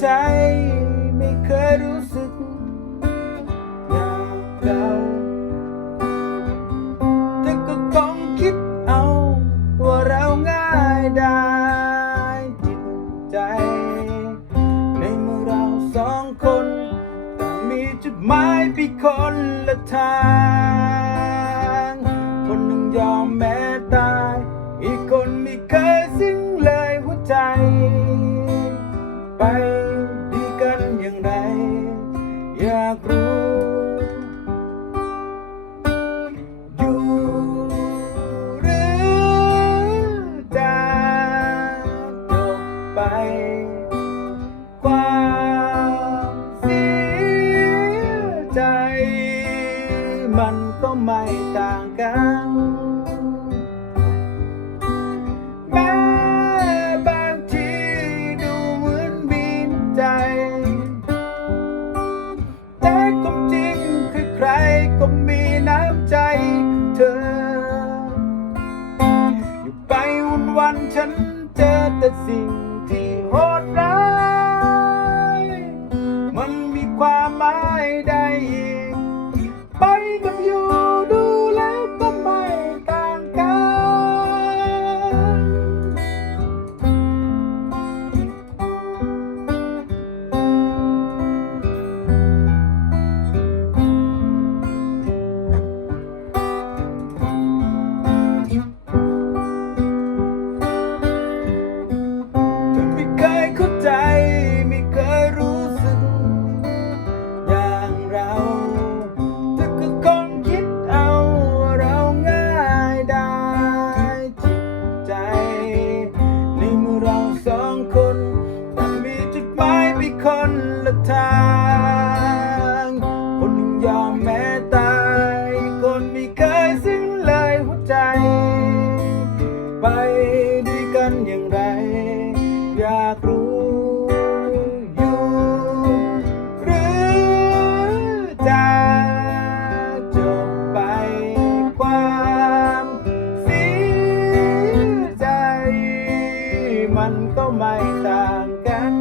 ใจไม่เคยรู้สึกอยางเราแต่ก็คงคิดเอาว่าเราง่ายได้จิตใจ ในเมื่อเราสองคนต่างมีจุดหมายไปคนละทาง คนหนึ่งยอมแม้ตาย อีกคนไม่เคยสิ้น ความเสียใจ มันก็ไม่ต่างกัน แม้บางทีดูเหมือนมีนใจ แต่ความจริงคือใครก็มีน้ำใจเธอ อยู่ไปวันวันๆฉันเจอแต่สิ่งที่โหดร้าย ความหมาย ด้วยกันอย่างไร อยากรู้อยู่ หรือจะจบไปความเสียใจ มันก็ไม่ต่างกัน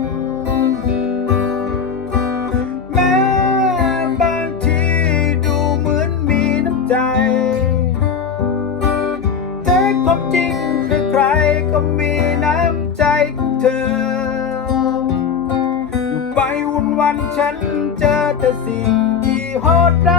แม้บางทีดูเหมือนมีน้ำใจแต่ความจริง วันฉันเจอแต่สิ่งที่โหดร้าย